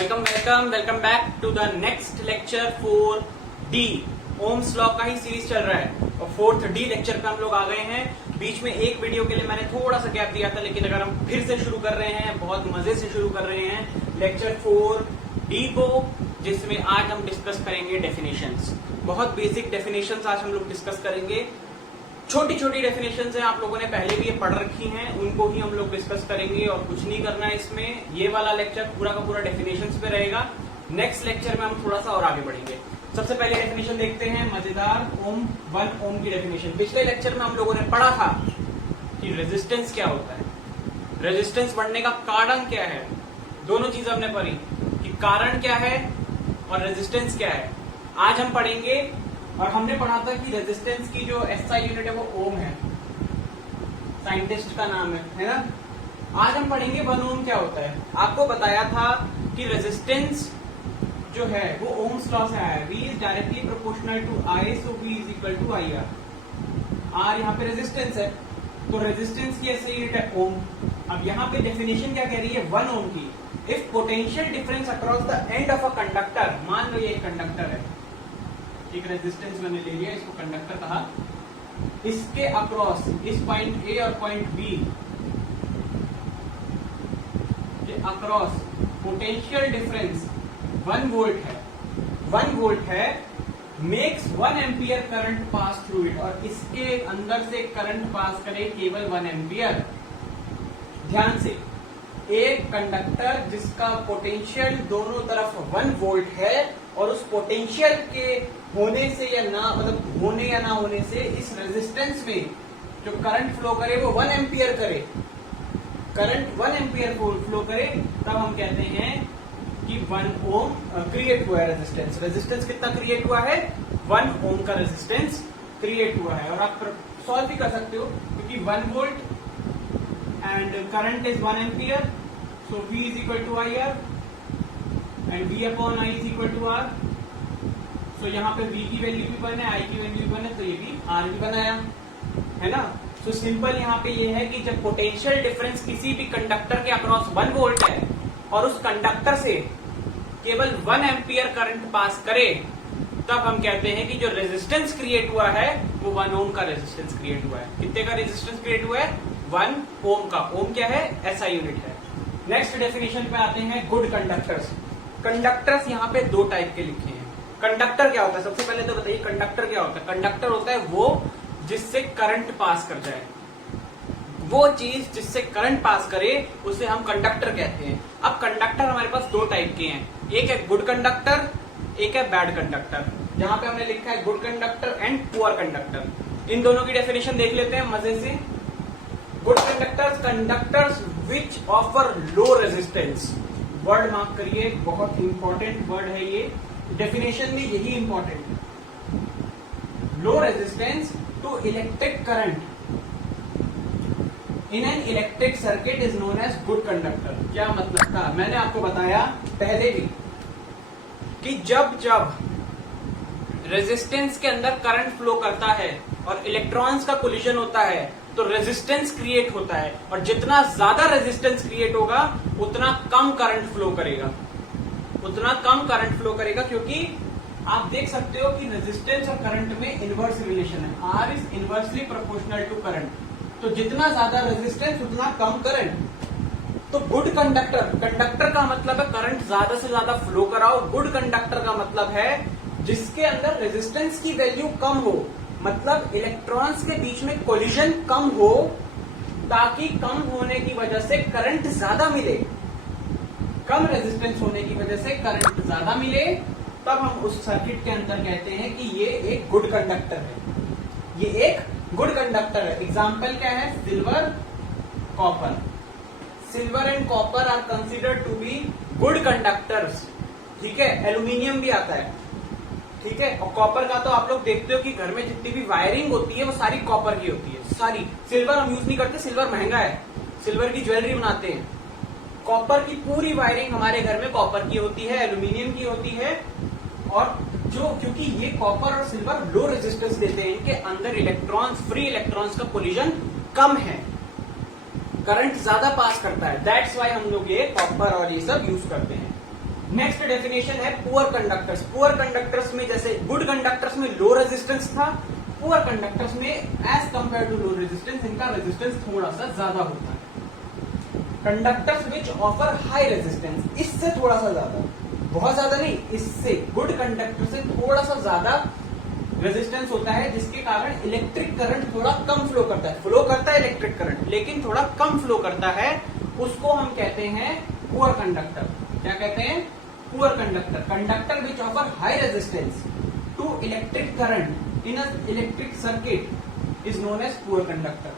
Welcome back to the next lecture for D. Ohm's law का ही series चल रहा है और फोर्थ डी लेक्चर पे हम लोग आ गए हैं। बीच में एक वीडियो के लिए मैंने थोड़ा सा गैप दिया था, लेकिन अगर हम फिर से शुरू कर रहे हैं, बहुत मजे से शुरू कर रहे हैं लेक्चर 4D को, जिसमें आज हम डिस्कस करेंगे डेफिनेशंस। बहुत बेसिक डेफिनेशंस आज हम लोग डिस्कस करेंगे। छोटी छोटी डेफिनेशंस हैं, आप लोगों ने पहले भी ये पढ़ रखी हैं, उनको ही हम लोग डिस्कस करेंगे और कुछ नहीं करना है इसमें। ये वाला लेक्चर पूरा का पूरा डेफिनेशंस पे रहेगा। नेक्स्ट लेक्चर में हम थोड़ा सा और आगे बढ़ेंगे। सबसे पहले डेफिनेशन देखते हैं, मजेदार ओम 1 ओम की डेफिनेशन। पिछले लेक्चर में हम लोगों ने पढ़ा था कि रेजिस्टेंस क्या होता है, रेजिस्टेंस बढ़ने का कारण क्या है। दोनों चीज हमने पढ़ी कि कारण क्या है और रेजिस्टेंस क्या है। आज हम पढ़ेंगे, और हमने पढ़ा था कि रेजिस्टेंस की जो एसआई यूनिट है वो ओम है, साइंटिस्ट का नाम है ना। आज हम पढ़ेंगे 1 ओम क्या होता है। आपको बताया था कि रेजिस्टेंस जो है वो ओम्स लॉ से आया है। V is directly proportional to I, so V is equal to IR। R यहाँ पे रेजिस्टेंस है, तो रेजिस्टेंस की एसआई यूनिट है ओम। अब यहाँ पे डेफिनेशन क्या कह रही है 1 ओम की। If potential difference across the end of a conductor, मान लो ये एक कंडक्टर है, एक रेजिस्टेंस मैंने ले लिया, इसको कंडक्टर कहा, इसके अक्रॉस इस पॉइंट ए और पॉइंट बी के अक्रॉस पोटेंशियल डिफरेंस 1 वोल्ट है, 1 वोल्ट है, makes 1 ampere current pass through it, और इसके अंदर से करंट पास करे केवल 1 एम्पियर। ध्यान से, एक कंडक्टर जिसका पोटेंशियल दोनों तरफ 1 वोल्ट है, और उस पोटेंशियल के होने से या ना, मतलब होने या ना होने से, इस रेजिस्टेंस में जो करंट फ्लो करे वो 1 एम्पियर करे, करंट 1 एम्पियर फ्लो करे, तब हम कहते हैं कि 1 ओम क्रिएट हुआ है रेजिस्टेंस। रेजिस्टेंस कितना क्रिएट हुआ है? 1 ओम का रेजिस्टेंस क्रिएट हुआ है। और आप सॉल्व भी कर सकते हो, क्योंकि 1 volt and current is 1 ampere, so V is equal to IR and V upon I is equal to R। तो यहाँ पे V की वैल्यू भी 1 है, I की वैल्यू भी 1 है, तो ये भी R भी बनाया है ना। तो सिंपल यहाँ पे ये है कि जब पोटेंशियल डिफरेंस किसी भी कंडक्टर के अक्रॉस 1 वोल्ट है और उस कंडक्टर से केवल 1 एम्पियर करंट पास करे, तब हम कहते हैं कि जो रेजिस्टेंस क्रिएट हुआ है वो 1 ओम का रेजिस्टेंस क्रिएट हुआ है। कितने का रेजिस्टेंस क्रिएट हुआ है? 1 ओम का। ओम क्या है? एसआई यूनिट है। नेक्स्ट डेफिनेशन पे आते हैं, गुड कंडक्टर्स। कंडक्टर्स यहाँ पे 2 टाइप के लिखे हैं। कंडक्टर क्या होता है? सबसे पहले तो बताइए कंडक्टर क्या होता है। कंडक्टर होता है वो जिससे करंट पास कर जाए, वो चीज जिससे करंट पास करे उसे हम कंडक्टर कहते हैं। अब कंडक्टर हमारे पास 2 टाइप के हैं, एक है गुड कंडक्टर, एक है बैड कंडक्टर। जहां पे हमने लिखा है good conductor and poor conductor. इन दोनों की डेफिनेशन देख लेते हैं मजे से। Good conductors, conductors which offer low resistance. Word mark करिए, बहुत इंपॉर्टेंट वर्ड है ये, डेफिनेशन में यही इंपॉर्टेंट है। Low resistance to electric current in an electric circuit is known as good conductor. क्या मतलब था? मैंने आपको बताया पहले भी कि जब जब रेजिस्टेंस के अंदर करंट फ्लो करता है और इलेक्ट्रॉन्स का कोलिजन होता है तो रेजिस्टेंस क्रिएट होता है, और जितना ज्यादा रेजिस्टेंस क्रिएट होगा उतना कम करंट फ्लो करेगा, उतना कम करंट फ्लो करेगा। क्योंकि आप देख सकते हो कि रेजिस्टेंस और करंट में इनवर्स रिलेशन है, R is inversely proportional to current. तो जितना ज्यादा रेजिस्टेंस उतना कम करंट। तो गुड कंडक्टर, कंडक्टर का मतलब है करंट ज्यादा से ज्यादा फ्लो कराओ। गुड कंडक्टर का मतलब है जिसके अंदर रेजिस्टेंस की वैल्यू कम हो, मतलब इलेक्ट्रॉन्स के बीच में कोलिजन कम हो, ताकि कम होने की वजह से करंट ज्यादा मिले, कम रेजिस्टेंस होने की वजह से करंट ज्यादा मिले, तब हम उस सर्किट के अंदर कहते हैं कि ये एक गुड कंडक्टर है, ये एक गुड कंडक्टर है। एग्जाम्पल क्या है? Silver, copper. Silver and copper are considered to be good conductors. ठीक है, एल्यूमिनियम भी आता है, ठीक है। और कॉपर का तो आप लोग देखते हो कि घर में जितनी भी वायरिंग होती है वो सारी कॉपर की होती है, सारी। सिल्वर हम यूज नहीं करते, सिल्वर महंगा है, सिल्वर की ज्वेलरी बनाते हैं। कॉपर की पूरी वायरिंग हमारे घर में कॉपर की होती है, एल्यूमिनियम की होती है। और जो, क्योंकि ये कॉपर और सिल्वर लो रेजिस्टेंस देते हैं, इनके अंदर इलेक्ट्रॉन्स, फ्री इलेक्ट्रॉन्स का कोलिजन कम है, करंट ज्यादा पास करता है। दैट्स वाई हम लोग ये कॉपर और ये सब यूज करते हैं। नेक्स्ट डेफिनेशन है पुअर कंडक्टर्स। पुअर कंडक्टर्स में जैसे गुड कंडक्टर्स में लो रेजिस्टेंस था, पुअर कंडक्टर्स में as compare to low resistance इनका रेजिस्टेंस थोड़ा सा ज्यादा होता है। Conductors which offer high resistance, इससे थोड़ा सा ज्यादा, बहुत ज्यादा नहीं, इससे गुड कंडक्टर से थोड़ा सा ज्यादा रेजिस्टेंस होता है, जिसके कारण इलेक्ट्रिक करंट थोड़ा कम फ्लो करता है। फ्लो करता है इलेक्ट्रिक करंट लेकिन थोड़ा कम फ्लो करता है, उसको हम कहते हैं पुअर कंडक्टर। क्या कहते हैं? Poor conductor. Conductor which offer high resistance to electric current in a electric circuit is known as poor conductor.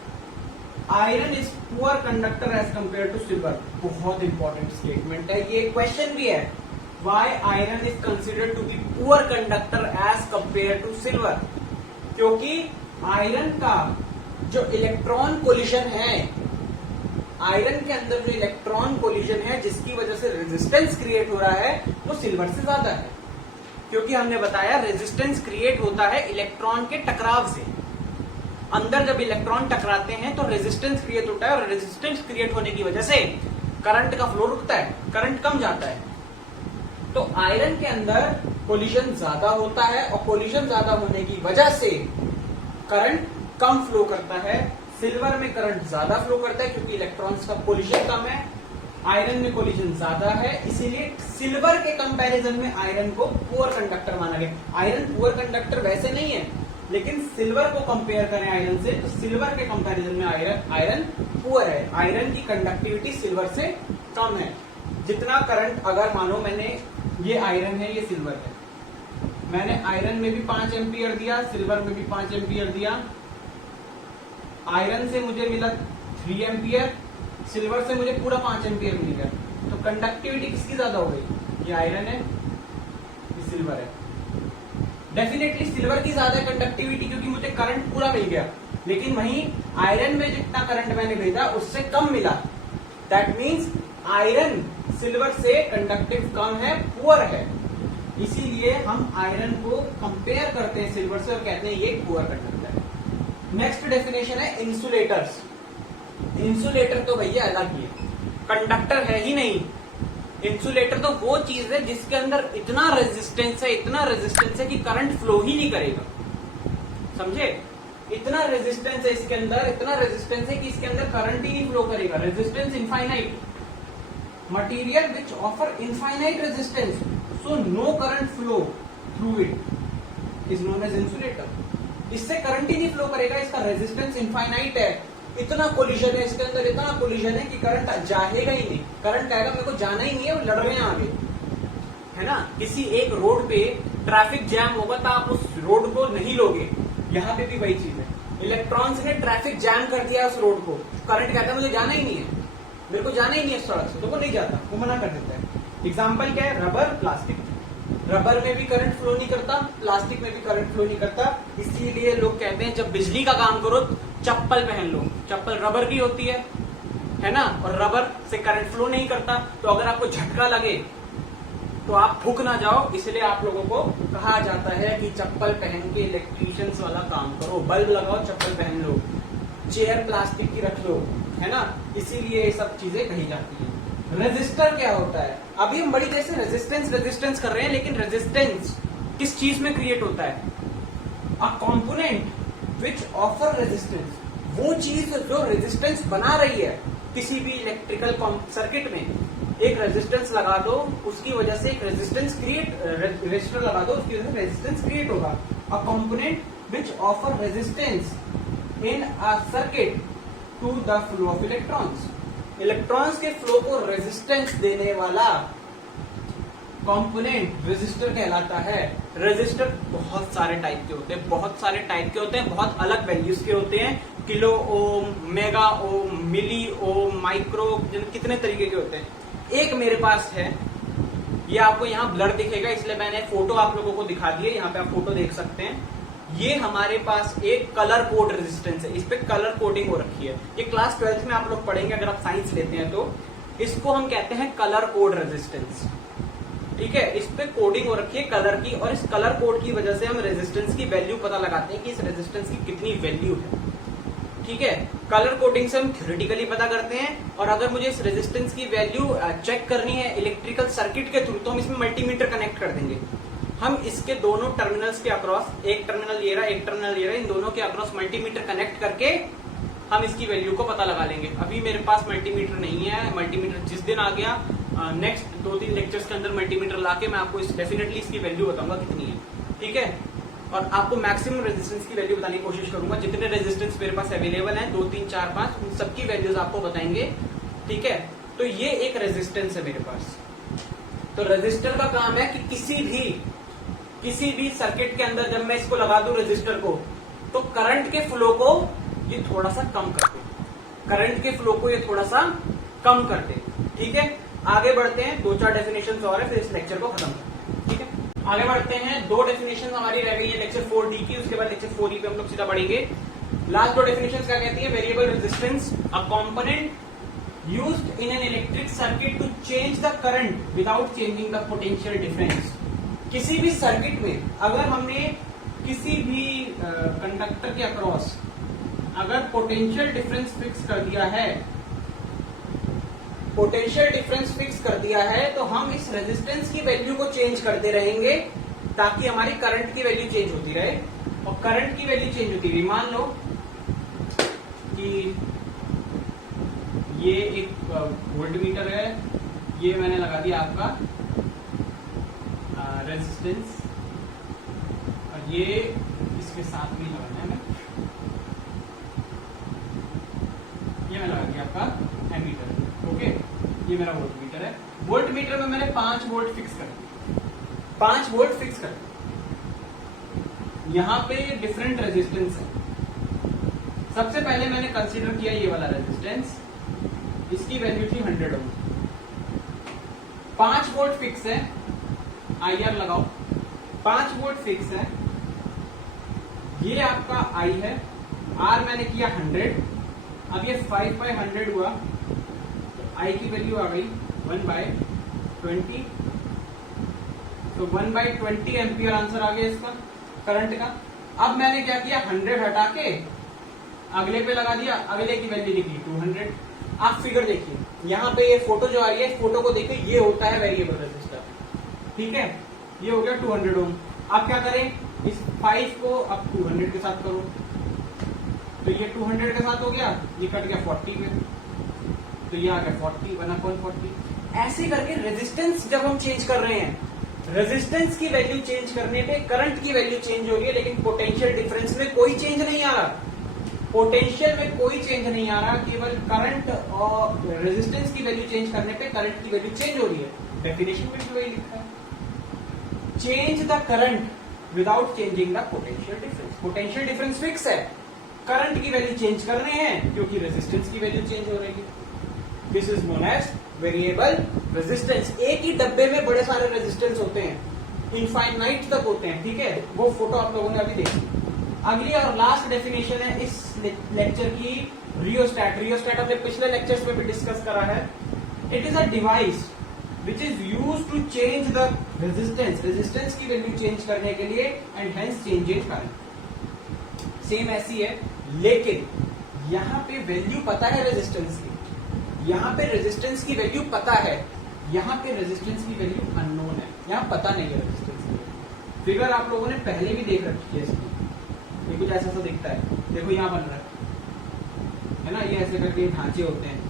Iron is poor conductor as compare to silver. बहुत इंपॉर्टेंट स्टेटमेंट है ये, question भी है। Why iron is considered to be poor conductor as compared to silver? क्योंकि iron का जो electron collision है, iron के अंदर जो इलेक्ट्रॉन कोलिजन है जिसकी वजह से रेजिस्टेंस क्रिएट हो रहा है वो सिल्वर से ज्यादा है। क्योंकि हमने बताया रेजिस्टेंस क्रिएट होता है इलेक्ट्रॉन के टकराव से। अंदर जब इलेक्ट्रॉन टकराते हैं तो रेजिस्टेंस क्रिएट होता है, और रेजिस्टेंस क्रिएट होने की वजह से करंट का फ्लो रुकता है, करंट कम जाता है। तो आयरन के अंदर कोलिजन ज्यादा होता है, और कोलिजन ज्यादा होने की वजह से करंट कम फ्लो करता है। सिल्वर में करंट ज्यादा फ्लो करता है क्योंकि इलेक्ट्रॉन्स का कोलिजन कम है, आयरन में कोलिजन ज्यादा है, इसीलिए सिल्वर के कंपैरिजन में आयरन को पुअर कंडक्टर माना गया। आयरन पुअर कंडक्टर वैसे नहीं है, लेकिन सिल्वर को कंपेयर करें आयरन से तो सिल्वर के कंपैरिजन में आयरन पुअर है। आयरन की कंडक्टिविटी सिल्वर से कम है। जितना करंट, अगर मानो मैंने ये आयरन है, ये सिल्वर है, मैंने आयरन में भी 5 एम्पियर दिया, सिल्वर में भी 5 एम्पियर दिया, आयरन से मुझे मिला 3 एम्पियर, सिल्वर से मुझे पूरा 5 एम्पियर मिल गया, तो कंडक्टिविटी किसकी ज्यादा हो गई? ये आयरन है, ये सिल्वर है। डेफिनेटली सिल्वर की ज्यादा कंडक्टिविटी क्योंकि मुझे करंट पूरा मिल गया, लेकिन वहीं आयरन में जितना करंट मैंने भेजा उससे कम मिला। दैट मीन्स आयरन सिल्वर से कंडक्टिव कम है, पुअर है। इसीलिए हम आयरन को कंपेयर करते हैं सिल्वर से और कहते हैं ये पुअर कंडक्टर है। नेक्स्ट डेफिनेशन है इंसुलेटर्स। इंसुलेटर तो भैया अलग ही है, कंडक्टर है ही नहीं। इंसुलेटर तो वो चीज है जिसके अंदर इतना रेजिस्टेंस है, इतना रेजिस्टेंस है कि करंट फ्लो ही नहीं करेगा। समझे? इतना रेजिस्टेंस है इसके अंदर, इतना रेजिस्टेंस है कि इसके अंदर करंट ही नहीं फ्लो करेगा। Resistance infinite, material which offer infinite resistance so no current flow through it is known as insulator. इससे करंट ही नहीं फ्लो करेगा, इसका रेजिस्टेंस इनफाइनाइट है, इतना कोलिजन है इसके अंदर, इतना कोलिजन है कि करंट जाएगा ही नहीं। करंट कहेगा मेरे को जाना ही नहीं है, वो लड़ रहे हैं आगे, है ना। किसी एक रोड पे ट्रैफिक जैम होगा तो आप उस रोड को नहीं लोगे, यहाँ पे भी वही चीज है। इलेक्ट्रॉन्स ने ट्रैफिक जैम कर दिया उस रोड को, करंट कहता है मुझे जाना ही नहीं है, मेरे को जाना ही नहीं है सड़क से, तो वो नहीं जाता, वो मना कर देता है। एग्जाम्पल क्या है? Rubber, plastic. रबर में भी करंट फ्लो नहीं करता, प्लास्टिक में भी करंट फ्लो नहीं करता, इसीलिए लोग कहते हैं जब बिजली का काम करो चप्पल पहन लो। चप्पल रबर की होती है ना, और रबर से करंट फ्लो नहीं करता, तो अगर आपको झटका लगे तो आप फूक ना जाओ, इसलिए आप लोगों को कहा जाता है कि चप्पल पहन के इलेक्ट्रीशियंस वाला काम करो। बल्ब लगाओ, चप्पल पहन लो, चेयर प्लास्टिक की रख लो, है ना, इसीलिए ये सब चीजें कही जाती है। रेजिस्टर क्या होता है? अभी हम बड़ी देर से रेजिस्टेंस कर रहे हैं, लेकिन रेजिस्टेंस किस चीज में क्रिएट होता है? अ कंपोनेंट विच ऑफर रेजिस्टेंस, वो चीज जो रेजिस्टेंस बना रही है। किसी भी इलेक्ट्रिकल सर्किट में एक रेजिस्टेंस लगा दो, उसकी वजह से एक रेजिस्टेंस रेजिस्टर लगा दो, उसकी वजह से रेजिस्टेंस क्रिएट होगा। A component which offer resistance in a circuit to the flow of electrons. Electrons के फ्लो को रेजिस्टेंस देने वाला कंपोनेंट रेजिस्टर कहलाता है। रेजिस्टर बहुत सारे टाइप के होते हैं, बहुत अलग वैल्यूज के होते हैं, किलो ओम, मेगा ओम, मिली ओम, माइक्रो, कितने तरीके के होते हैं। एक मेरे पास है, ये आपको यहाँ ब्लर दिखेगा इसलिए मैंने फोटो आप लोगों को दिखा दी है, यहाँ पे आप फोटो देख सकते हैं। ये हमारे पास एक कलर कोड रेजिस्टेंस है, इस पे कलर कोडिंग हो रखी है। ये क्लास 12th में आप लोग पढ़ेंगे अगर आप साइंस लेते हैं तो। इसको हम कहते हैं कलर कोड रेजिस्टेंस, ठीक है। इस पे कोडिंग हो रखी है कलर की, और इस कलर कोड की वजह से हम रेजिस्टेंस की वैल्यू पता लगाते हैं कि इस रेजिस्टेंस की कितनी वैल्यू है, ठीक है। कलर कोडिंग से हम थ्योरेटिकली पता करते हैं, और अगर मुझे इस रेजिस्टेंस की वैल्यू चेक करनी है इलेक्ट्रिकल सर्किट के थ्रू, तो हम इसमें मल्टीमीटर कनेक्ट कर देंगे। हम इसके दोनों टर्मिनल्स के अक्रॉस, एक टर्मिनल ये रहा, एक टर्मिनल ये रहा, इन दोनों के अक्रॉस मल्टीमीटर कनेक्ट करके हम इसकी वैल्यू को पता लगा लेंगे। अभी मेरे पास मल्टीमीटर नहीं है, मल्टीमीटर जिस दिन आ गया, नेक्स्ट 2-3 लेक्चर्स के अंदर मल्टीमीटर लाके मैं आपको डेफिनेटली इसकी वैल्यू बताऊंगा कितनी है, ठीक है। और आपको मैक्सिमम रेजिस्टेंस की वैल्यू बताने की कोशिश करूंगा। जितने रेजिस्टेंस मेरे पास अवेलेबल हैं, 2, 3, 4, 5, उन सबकी वैल्यूज आपको बताएंगे, ठीक है। तो ये एक रेजिस्टेंस है मेरे पास। तो रेजिस्टर का काम है कि किसी भी सर्किट के अंदर जब मैं इसको लगा दूं रेजिस्टर को, तो करंट के फ्लो को ये थोड़ा सा कम करते, करंट के फ्लो को ये थोड़ा सा कम करते, ठीक है। आगे बढ़ते हैं, 2-4 डेफिनेशन और है, फिर इस लेक्चर को खत्म करते हैं, ठीक है। आगे बढ़ते हैं, 2 डेफिनेशन हमारी रह गई है लेक्चर 4D की, उसके बाद लेक्चर 4E पे हम लोग सीधा बढ़ेंगे। लास्ट 2 डेफिनेशन क्या कहती है? Variable resistance, a component used in an electric circuit to change the current without changing the potential difference. किसी भी सर्किट में अगर हमने किसी भी कंडक्टर के अक्रॉस अगर पोटेंशियल डिफरेंस फिक्स कर दिया है, पोटेंशियल डिफरेंस फिक्स कर दिया है, तो हम इस रेजिस्टेंस की वैल्यू को चेंज करते रहेंगे ताकि हमारी करंट की वैल्यू चेंज होती रहे। और करंट की वैल्यू चेंज होती रही, मान लो कि ये एक वोल्टमीटर है, ये मैंने लगा दिया आपका रेजिस्टेंस, और ये इसके साथ में लगाना है, ये मैं लगा दिया आपका एमीटर, ओके। ये मेरा वोल्ट मीटर है। वोल्ट मीटर में मैंने 5 वोल्ट फिक्स कर दिया, 5 वोल्ट फिक्स कर दिया। यहां पे डिफरेंट रेजिस्टेंस है। सबसे पहले मैंने कंसीडर किया ये वाला रेजिस्टेंस, इसकी वैल्यू थी 100 ओम। 5 वोल्ट फिक्स है, IR लगाओ, 5 वोल्ट फिक्स है। ये आपका I है, R मैंने किया 100। अब ये 5/100 हुआ, तो I की वैल्यू आ गई 1/20। तो 1/20 एम्पियर आंसर आ गया इसका करंट का। अब मैंने क्या किया, 100 हटा के अगले पे लगा दिया, अगले की वैल्यू लिखी 200। आप फिगर देखिए, यहाँ पे ये फोटो जो आ रही है, फोटो को देखिए, ये होता है वेरिएबल रेजिस्टर, ठीक है। ये हो गया 200 ओम। आप क्या करें, इस 5 को अब 200 के साथ करो, तो ये 200 के साथ हो गया, ये कट गया 40 में, तो ये आ गया 40, 1/40। ऐसे करके रेजिस्टेंस जब हम चेंज कर रहे हैं, रेजिस्टेंस की वैल्यू चेंज करने पे करंट की वैल्यू चेंज हो रही है, लेकिन पोटेंशियल डिफरेंस में कोई चेंज नहीं आ रहा। पोटेंशियल में कोई चेंज नहीं आ रहा, केवल करंट और रेजिस्टेंस की वैल्यू चेंज करने पे करंट की वैल्यू चेंज हो रही है। डेफिनेशन में भी वही लिखा है, change the current without changing the potential difference. Potential difference fix है, करंट की वैल्यू चेंज करने हैं क्योंकि रेजिस्टेंस की वैल्यू चेंज हो रही है। This is known as variable resistance. एक ही डब्बे में बड़े सारे रेजिस्टेंस होते हैं, इनफाइनाइट तक होते हैं, ठीक है। वो फोटो आप लोगों ने अभी देखी। अगली और लास्ट डेफिनेशन है इस लेक्चर की, रियोस्टैट। रियोस्टैट हमने पिछले लेक्चर्स में भी डिस्कस करा है। It is a device which is use to change the resistance, resistance की वैल्यू चेंज करने के लिए, and hence change in current. Same ऐसी है, लेकिन यहां पे वैल्यू पता है रेजिस्टेंस की, यहां पे रेजिस्टेंस की वैल्यू पता है, यहां पे रेजिस्टेंस की वैल्यू अननोन है, यहां पता नहीं है रेजिस्टेंस की। फिगर आप लोगों ने पहले भी देख रखी है इसकी, ये कुछ ऐसा सा दिखता है, देखो यहां बन रहा है ना, ये ऐसे करके ढांचे होते हैं।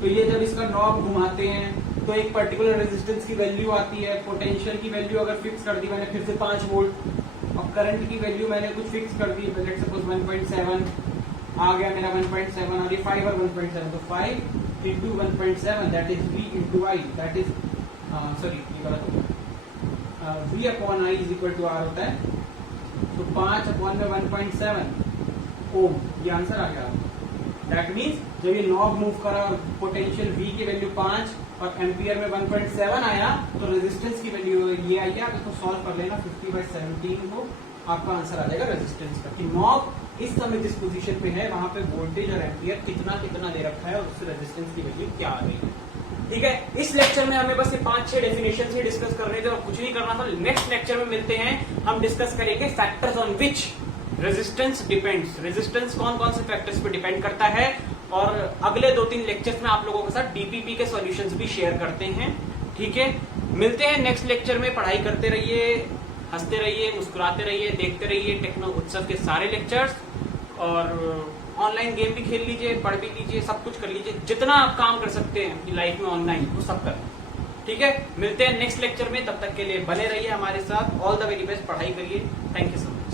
तो ये जब इसका नॉब घुमाते हैं तो एक पर्टिकुलर रेजिस्टेंस की वैल्यू आती है। पोटेंशियल की वैल्यू अगर फिक्स कर दी मैंने फिर से 5 वोल्ट, और करंट की वैल्यू मैंने कुछ फिक्स कर दी, लेट्स सपोज 1.7 आ गया मेरा 1.7, और ये 5 और 1.7, तो 5 into 1.7 that is V into I, that is sorry ये गलत हो गया, V upon I is equal to R होता है। तो 5 अपॉन में 1.7 ओम, ये आंसर आ गया। दैट मीन्स जब ये नॉब मूव करा और पोटेंशियल V की वैल्यू 5 और एम्पियर में 1.7 आया, तो रेजिस्टेंस की वैल्यू ये आई है। आप इसको सॉल्व कर लेना, 50/17 को आपका आंसर आ जाएगा रेजिस्टेंस का, कि नॉब इस समय जिस पोजीशन पे है वहां पे वोल्टेज और एम्पियर कितना कितना दे रखा है और उससे रेजिस्टेंस की वैल्यू क्या आ रही है, ठीक है। इस लेक्चर में हमें बस ये 5-6 डेफिनेशन ही डिस्कस करने थे और कुछ नहीं करना था। नेक्स्ट लेक्चर में मिलते हैं, हम डिस्कस करेंगे factors on which resistance depends, resistance कौन कौन से फैक्टर्स पे डिपेंड करता है, और अगले 2-3 लेक्चर्स में आप लोगों के साथ डीपीपी के सॉल्यूशंस भी शेयर करते हैं। ठीक है, मिलते हैं नेक्स्ट लेक्चर में। पढ़ाई करते रहिए, हंसते रहिए, मुस्कुराते रहिए, देखते रहिए टेक्नो उत्सव के सारे लेक्चर्स, और ऑनलाइन गेम भी खेल लीजिए, पढ़ भी लीजिए, सब कुछ कर लीजिए, जितना आप काम कर सकते हैं अपनी लाइफ में ऑनलाइन वो सब करें। ठीक है, मिलते हैं नेक्स्ट लेक्चर में, तब तक के लिए बने रहिए हमारे साथ। ऑल द वेरी बेस्ट, पढ़ाई करिए। Thank you so much.